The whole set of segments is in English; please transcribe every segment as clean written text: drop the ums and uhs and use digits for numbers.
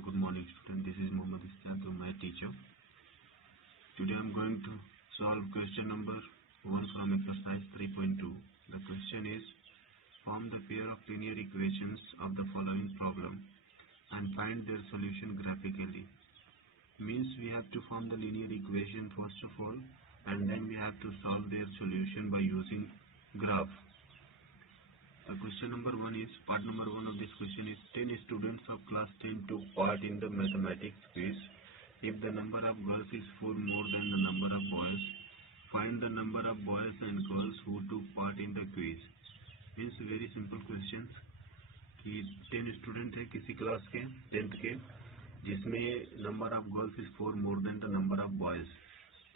Good morning, student. This is Mohd, my teacher. Today I am going to solve question number 1 from exercise 3.2. The question is, form the pair of linear equations of the following problem and find their solution graphically. Means we have to form the linear equation first of all, and then we have to solve their solution by using graph. The question number 1 is, part number 1 of this question is, 10 students of class 10 took part in the mathematics quiz. If the number of girls is 4 more than the number of boys, find the number of boys and girls who took part in the quiz. Means very simple questions कि 10 student है किसी class के 10th के, जिसमें number of girls is 4 more than the number of boys.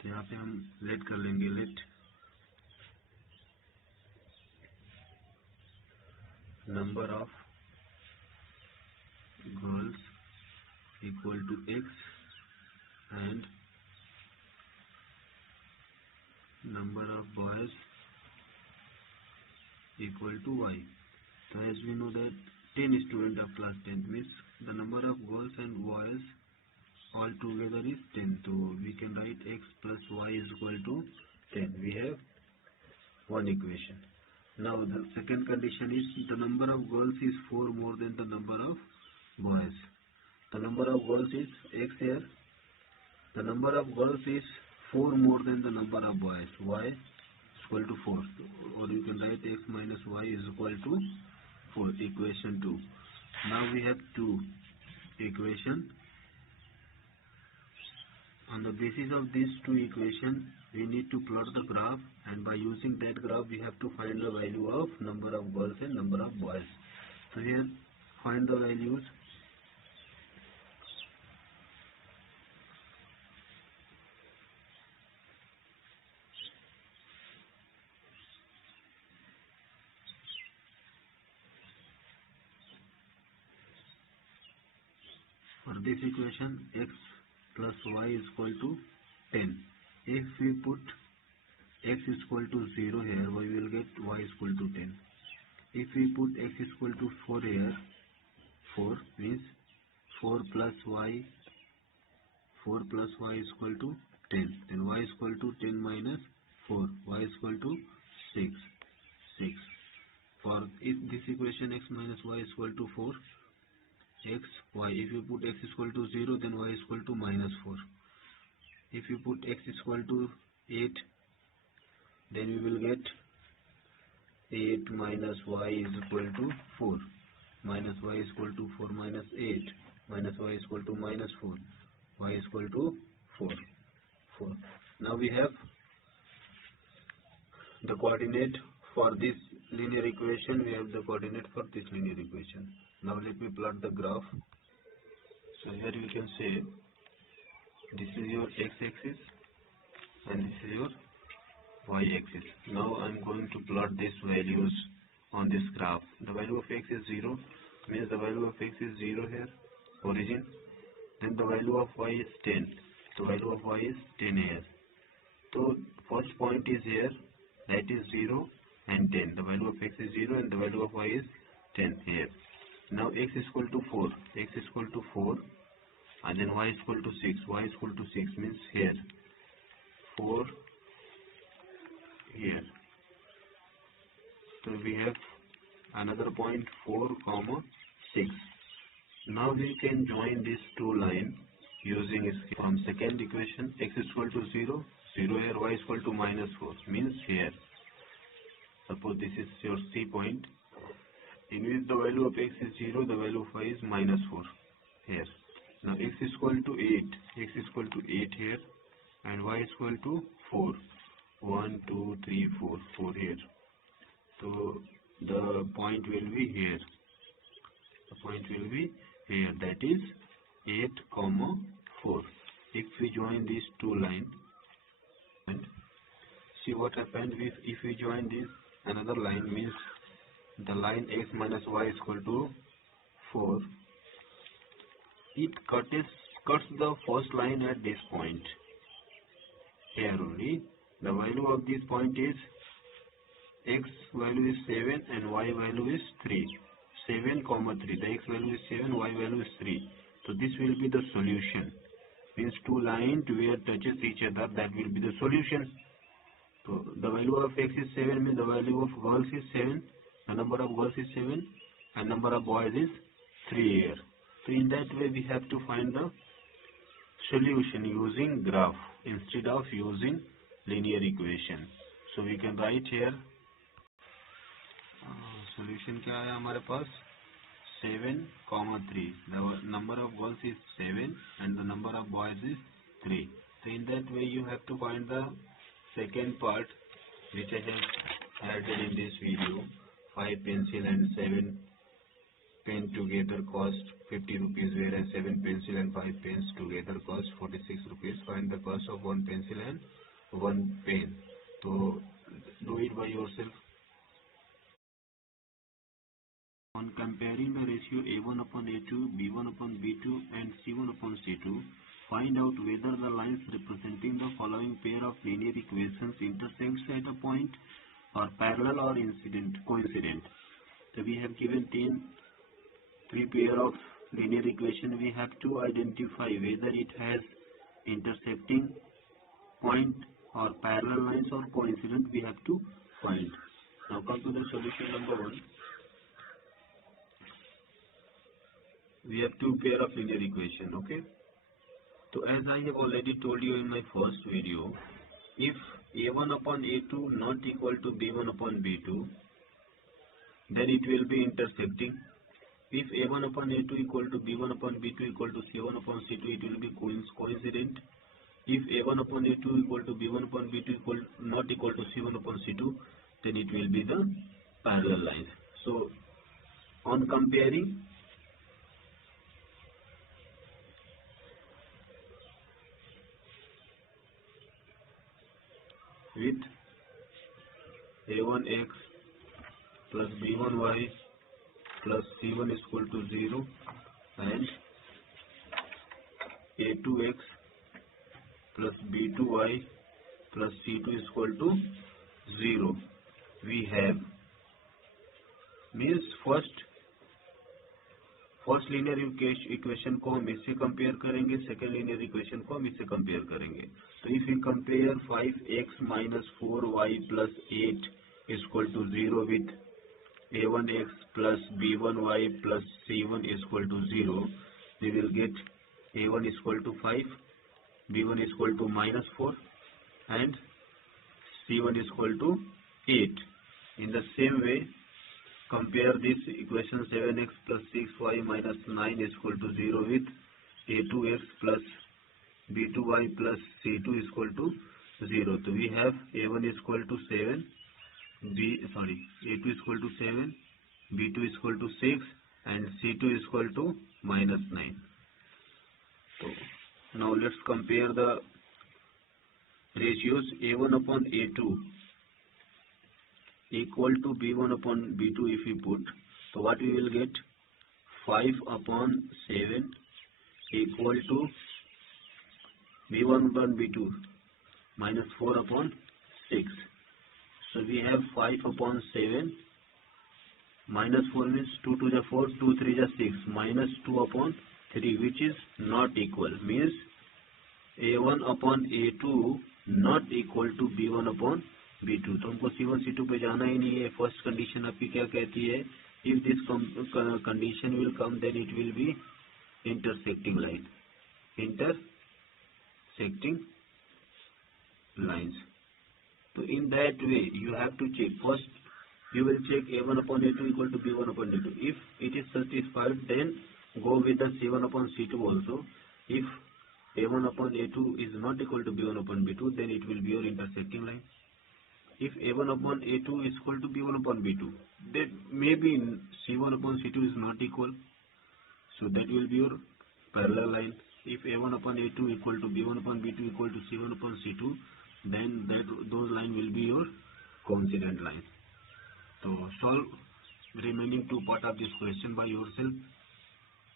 तो यहाँ पे हम लेट कर लेंगे, late number of girls equal to x and number of boys equal to y. So as we know that 10 students of class 10 means the number of girls and boys all together is 10. So we can write x plus y is equal to 10. We have one equation. Now the second condition is the number of girls is 4 more than the number of boys. The number of girls is x here. The number of girls is 4 more than the number of boys. Y is equal to 4. Or you can write x minus y is equal to 4. Equation 2. Now we have two equations. On the basis of these two equations, we need to plot the graph, and by using that graph we have to find the value of number of girls and number of boys. So here find the values. For this equation, x plus y is equal to 10. If we put x is equal to 0 here, we will get y is equal to 10. If we put x is equal to 4 here, 4 means 4 plus y is equal to 10. Then y is equal to 10 minus 4, y is equal to 6. For if this equation x minus y is equal to 4, x, y, if you put x is equal to 0, then y is equal to minus 4. If you put x is equal to 8, then we will get 8 minus y is equal to 4. Minus y is equal to 4 minus 8. Minus y is equal to minus 4. Y is equal to 4. Now we have the coordinate for this linear equation. We have the coordinate for this linear equation. Now let me plot the graph. So here you can say this is your x-axis and this is your y-axis. Now I am going to plot these values on this graph. The value of x is 0, means the value of x is 0 here, origin. Then the value of y is 10. The value of y is 10 here. So first point is here, that is 0 and 10. The value of x is 0 and the value of y is 10 here. Now x is equal to 4. X is equal to 4. And then y is equal to 6. Y is equal to 6 means here 4 here. So we have another point 4 comma 6. Now we can join these two lines using from second equation. X is equal to 0 here, y is equal to minus 4 means here. Suppose this is your C point, in which the value of x is 0, the value of y is minus 4 here. Now x is equal to 8. X is equal to 8 here and y is equal to 4. 1, 2, 3, 4. 4 here. So the point will be here. The point will be here. That is 8, 4. If we join these two lines and see what happened if we join this another line, means the line x minus y is equal to 4. It cuts the first line at this point. Here only the value of this point is x value is 7 and y value is 3. 7, 3. The x value is 7, y value is 3. So this will be the solution. Means two lines where touches each other, that will be the solution. So the value of x is 7, means the value of girls is 7, the number of girls is 7, and number of boys is 3 here. So in that way we have to find the solution using graph instead of using linear equation. So we can write here solution क्या है हमारे पास 7, 3. The number of girls is 7 and the number of boys is 3. So in that way you have to find the second part which I have added in this video. 5 pencil and 7 pen together cost 50 rupees, whereas 7 pencil and 5 pens together cost 46 rupees. Find the cost of 1 pencil and 1 pen. So do it by yourself. On comparing the ratio A1 upon A2, B1 upon B2 and C1 upon C2, find out whether the lines representing the following pair of linear equations intersects at a point or parallel or coincident. So we have given 3 pair of linear equation. We have to identify whether it has intersecting point or parallel lines or coincident. We have to find. Now come to the solution number 1. We have 2 pair of linear equation. Okay. So as I have already told you in my first video, if A1 upon A2 not equal to B1 upon B2, then it will be intersecting. If A1 upon A2 equal to B1 upon B2 equal to C1 upon C2, it will be coincident. If A1 upon A2 equal to B1 upon B2 not equal to C1 upon C2, then it will be the parallel lines. So on comparing with A1x plus B1y plus C1 is equal to 0 and A2x plus B2y plus C2 is equal to 0, we have means first linear equation को हम इससे compare करेंगे, second linear equation को हम इससे compare करेंगे. तो if you compare 5x minus 4y plus 8 is equal to 0 with a1x plus b1y plus c1 is equal to 0, we will get a1 is equal to 5, b1 is equal to minus 4 and c1 is equal to 8. In the same way, compare this equation 7x plus 6y minus 9 is equal to 0 with a2x plus b2y plus c2 is equal to 0. So we have a1 is equal to 7, a2 is equal to 7, b2 is equal to 6 and c2 is equal to minus 9. So now let's compare the ratios. A1 upon a2 equal to b1 upon b2 if we put, so what we will get, 5 upon 7 equal to b1 upon b2 minus 4 upon 6. So we have 5 upon 7 minus 4 means 2 to the 4, 2 3 the 6 minus 2 upon 3, which is not equal, means a1 upon a2 not equal to b1 upon b2. तो हमको c1 c2 पे जाना ही नहीं है. First condition आपकी क्या कहती है, if this condition will come then it will be intersecting lines. So in that way you have to check. First you will check a1 upon a2 equal to b1 upon b2. If it is satisfied, then go with the c1 upon c2 also. If a1 upon a2 is not equal to b1 upon b2, then it will be your intersecting line. If a1 upon a2 is equal to b1 upon b2, then maybe c1 upon c2 is not equal, so that will be your parallel line. If a1 upon a2 equal to b1 upon b2 equal to c1 upon c2, then those line will be your coincident line. So solve remaining 2 part of this question by yourself.